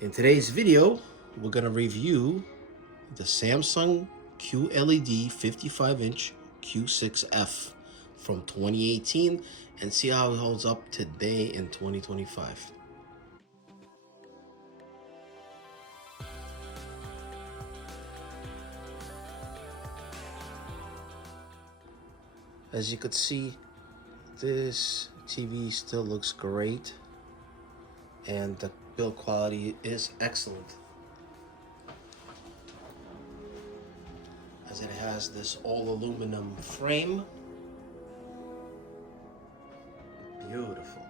In today's video, we're going to review the Samsung QLED 55-inch Q6F from 2018 and see how it holds up today in 2025. As you could see, this TV still looks great and the build quality is excellent, as it has this all aluminum frame. Beautiful.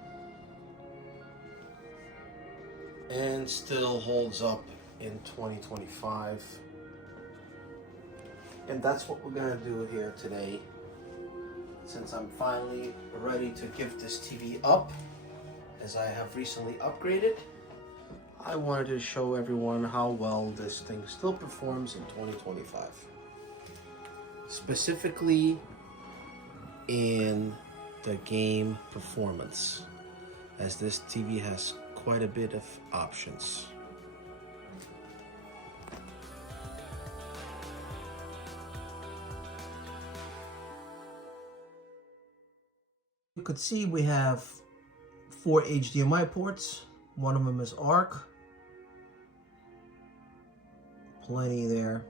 And still holds up in 2025. And that's what we're gonna do here today. Since I'm finally ready to give this TV up, as I have recently upgraded, I wanted to show everyone how well this thing still performs in 2025. Specifically in the game performance, as this TV has quite a bit of options. You could see we have 4 HDMI ports. One of them is ARC. Plenty there.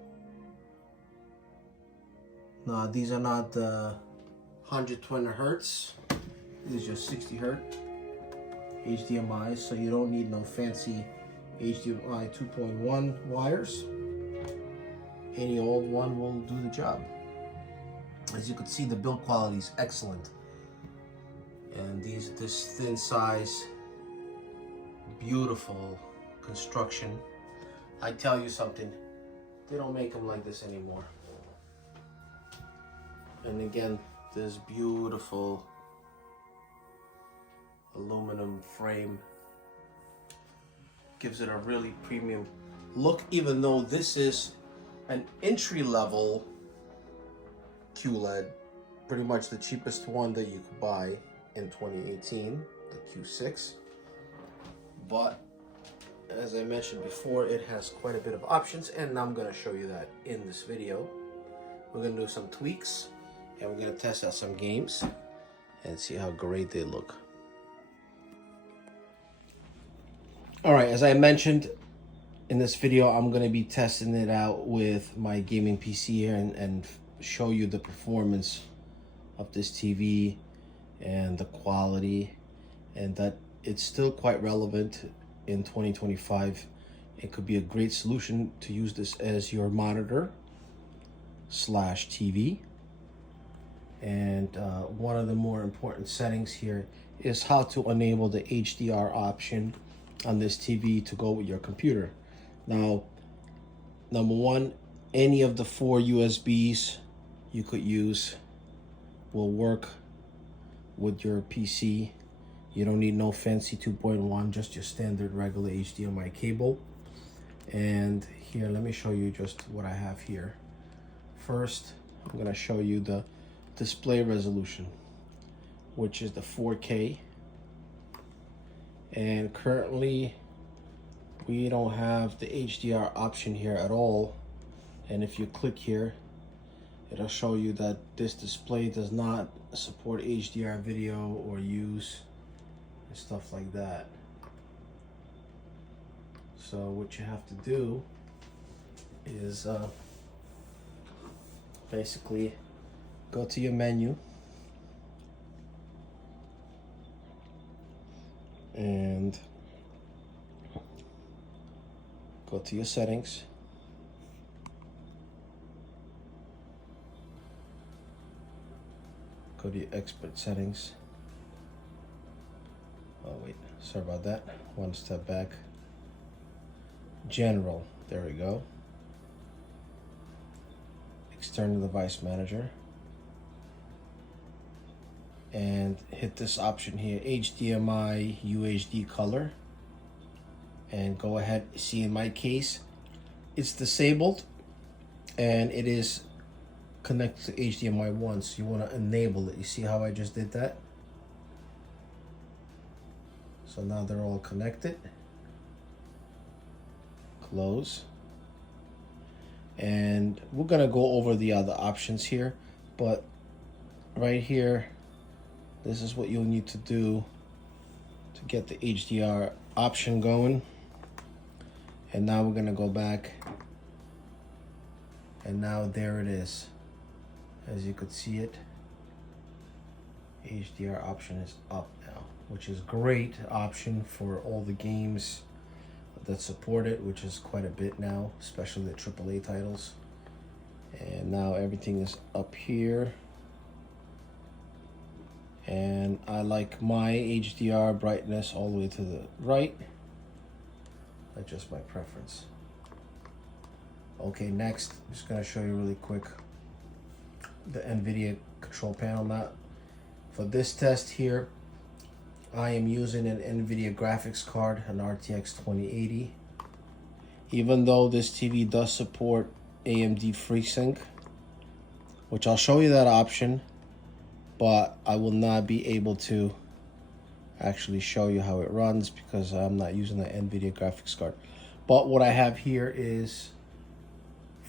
No, these are not the 120 hertz. These are just 60 hertz HDMI, so you don't need no fancy HDMI 2.1 wires. Any old one will do the job. As you can see, the build quality is excellent. And this thin size, beautiful construction. I tell you something, they don't make them like this anymore. And again, this beautiful aluminum frame gives it a really premium look, even though this is an entry-level QLED, pretty much the cheapest one that you could buy in 2018, the Q6. But as I mentioned before, it has quite a bit of options, and I'm going to show you that in this video. We're going to do some tweaks, and we're going to test out some games and see how great they look. Alright, as I mentioned in this video, I'm going to be testing it out with my gaming PC here and show you the performance of this TV and the quality, and that it's still quite relevant in 2025. It could be a great solution to use this as your monitor slash TV. And one of the more important settings here is how to enable the HDR option on this TV to go with your computer. Now, number one, any of the 4 USBs you could use will work with your PC. You don't need no fancy 2.1, just your standard regular HDMI cable. And here, let me show you just what I have here. First, I'm gonna show you the display resolution, which is the 4K. And currently, we don't have the HDR option here at all. And if you click here, it'll show you that this display does not support HDR video or use and stuff like that. So what you have to do is basically go to your menu and go to your settings. Go to your expert settings. Oh wait, sorry about that. One step back. General, there we go. External device manager. And hit this option here, HDMI UHD color. And go ahead, see in my case, it's disabled and it is connected to HDMI 1, so you want to enable it. You see how I just did that? So now they're all connected. close. And we're gonna go over the other options here, but right here, this is what you'll need to do to get the HDR option going. And now we're gonna go back, and now there it is. As you could see it, HDR option is up now, which is great option for all the games that support it, which is quite a bit now, especially the AAA titles. And now everything is up here. And I like my HDR brightness all the way to the right. That's just my preference. Okay, next, I'm just gonna show you really quick the NVIDIA control panel. Now, for this test here, I am using an NVIDIA graphics card, an RTX 2080. Even though this TV does support AMD FreeSync, which I'll show you that option, but I will not be able to actually show you how it runs because I'm not using the NVIDIA graphics card. But what I have here is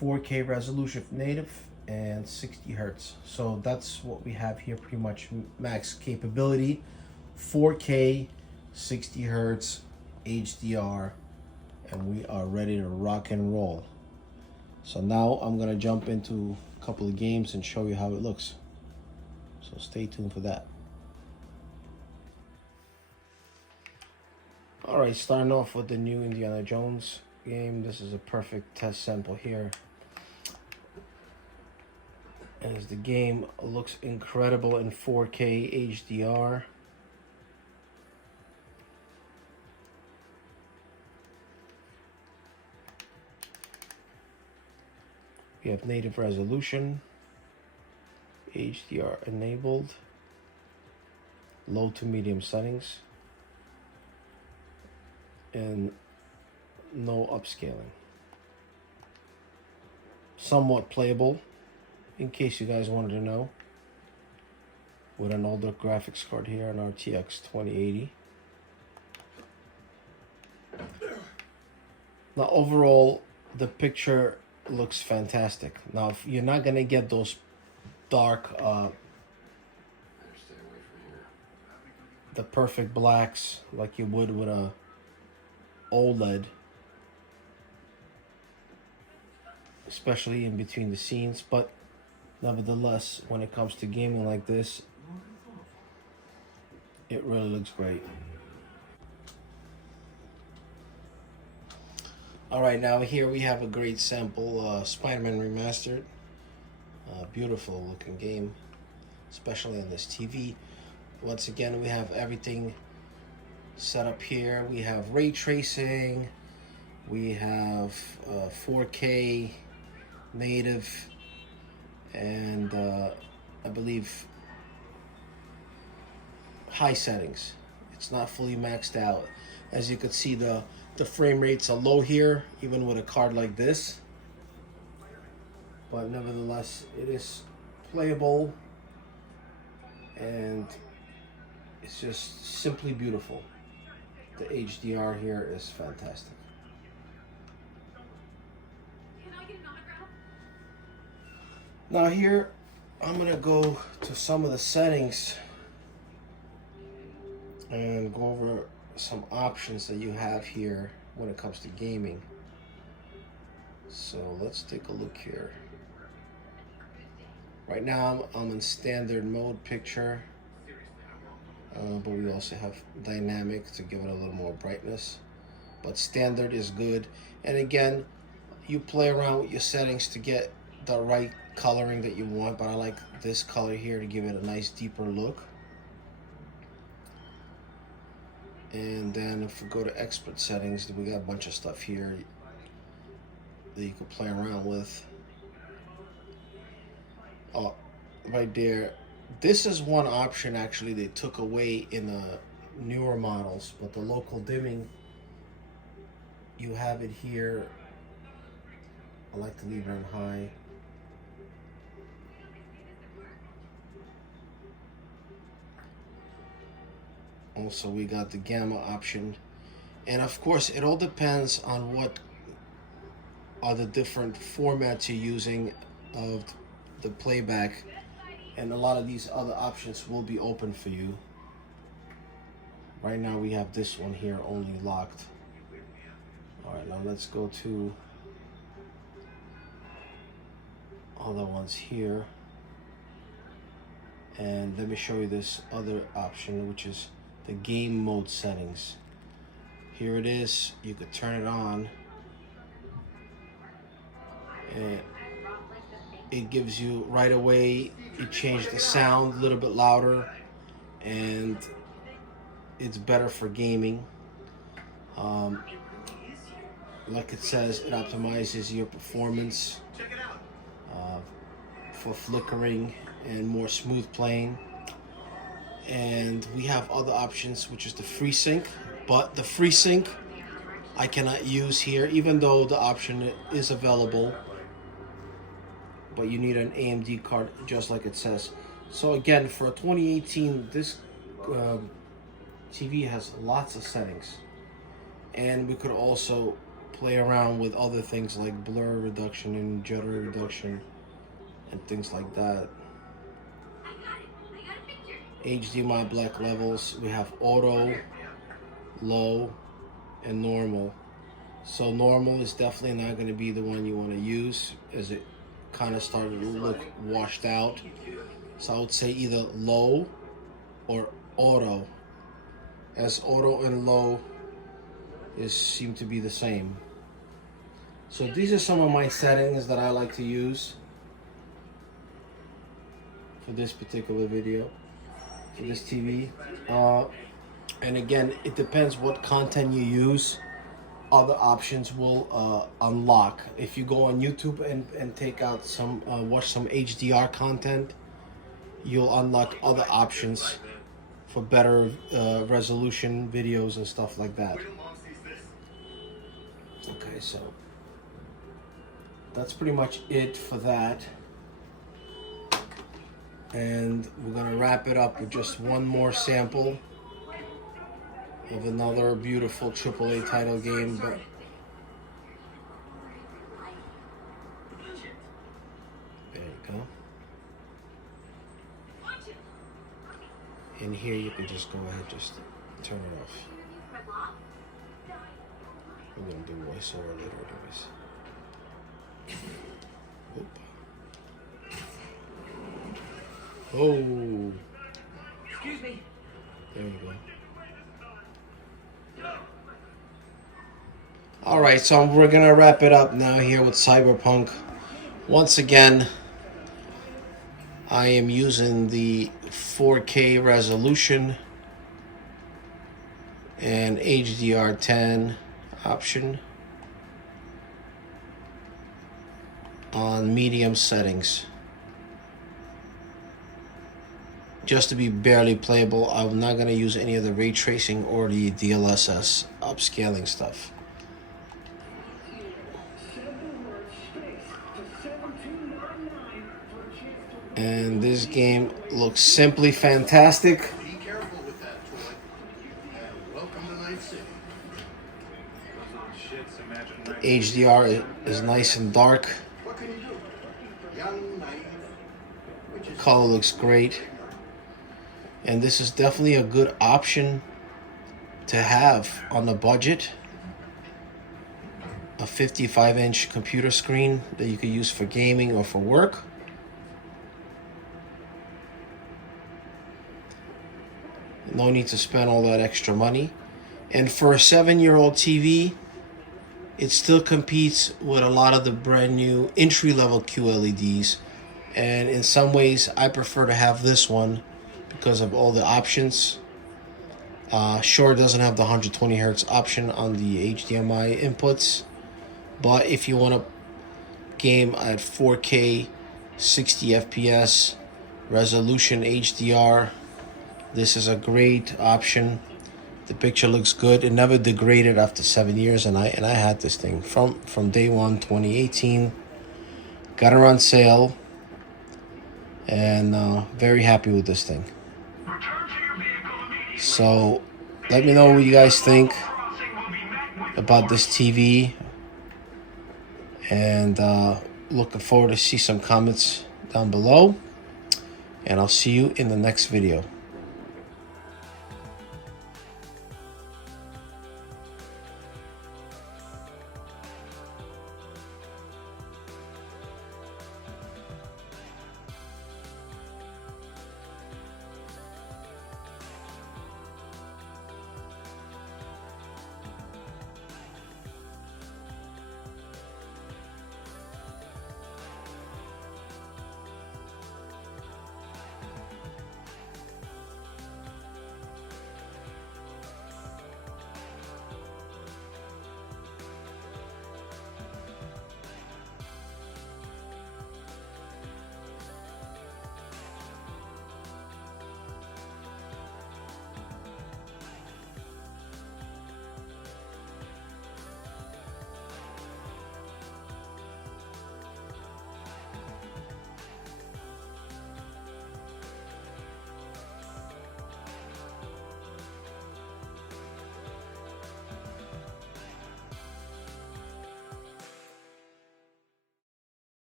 4K resolution native and 60 hertz. So that's what we have here, pretty much max capability. 4K, 60 hertz, HDR, and we are ready to rock and roll. So now I'm gonna jump into a couple of games and show you how it looks. So stay tuned for that. All right, starting off with the new Indiana Jones game. This is a perfect test sample here. As the game looks incredible in 4K HDR. We have native resolution, HDR enabled, low to medium settings, and no upscaling. Somewhat playable, in case you guys wanted to know, with an older graphics card here, an RTX 2080. Now overall, the picture looks fantastic. Now if you're not gonna get those dark the perfect blacks like you would with a OLED, especially in between the scenes, but nevertheless, when it comes to gaming like this, it really looks great. All right, now here we have a great sample, Spider-Man Remastered. Beautiful looking game, especially on this TV. Once again, we have everything set up here. We have ray tracing, we have 4K native, and I believe high settings. It's not fully maxed out. As you can see, the frame rates are low here, even with a card like this. But nevertheless, it is playable, and it's just simply beautiful. The HDR here is fantastic. Now here, I'm gonna go to some of the settings and go over some options that you have here when it comes to gaming. So let's take a look here. Right now I'm in standard mode picture, but we also have dynamic to give it a little more brightness. But standard is good. And again, you play around with your settings to get the right coloring that you want, but I like this color here to give it a nice deeper look. And then if we go to expert settings, we got a bunch of stuff here that you can play around with. Oh, right there. This is one option actually they took away in the newer models, but the local dimming, you have it here. I like to leave it on high. Also, we got the gamma option. And of course, it all depends on what are the different formats you're using of the playback, and a lot of these other options will be open for you. Right now we have this one here only locked. All right, now let's go to other ones here, and let me show you this other option, which is the game mode settings. Here it is. You could turn it on, and it gives you right away. You change the sound a little bit louder, and it's better for gaming. Like it says, it optimizes your performance for flickering and more smooth playing. And we have other options, which is the FreeSync, but the FreeSync I cannot use here, even though the option is available, but you need an AMD card, just like it says. So again, for 2018, this TV has lots of settings, and we could also play around with other things like blur reduction and jitter reduction and things like that. HDMI black levels, we have auto, low, and normal. So normal is definitely not going to be the one you want to use, as it kind of started to look washed out. So I would say either low or auto, as auto and low seem to be the same. So these are some of my settings that I like to use for this particular video, for this TV. And again, it depends what content you use. Other options will unlock. If you go on YouTube and take out some, watch some HDR content, you'll unlock other options for better resolution videos and stuff like that. Okay, so that's pretty much it for that. And we're gonna wrap it up with just one more sample of another beautiful AAA title game. But there you go. In here you can just go ahead, just turn it off. We're gonna do voiceover later anyways. Oop. Oh. Excuse me. There you go. Alright, so we're gonna wrap it up now here with Cyberpunk. Once again, I am using the 4K resolution and HDR10 option on medium settings, just to be barely playable. I'm not going to use any of the ray tracing or the DLSS upscaling stuff. And this game looks simply fantastic. Be careful with that toy. And welcome to Night City. The HDR is nice and dark. What can you do? Young, naive. Color looks great. And this is definitely a good option to have on a budget. A 55-inch computer screen that you could use for gaming or for work. No need to spend all that extra money. And for a 7-year-old TV, it still competes with a lot of the brand new entry-level QLEDs. And in some ways, I prefer to have this one because of all the options. Sure, it doesn't have the 120 hertz option on the HDMI inputs, but if you want to game at 4K 60 FPS resolution HDR, this is a great option. The picture looks good. It never degraded after 7 years, and I had this thing from day one, 2018. Got it on sale, and very happy with this thing. So let me know what you guys think about this TV, And looking forward to see some comments down below. And I'll see you in the next video.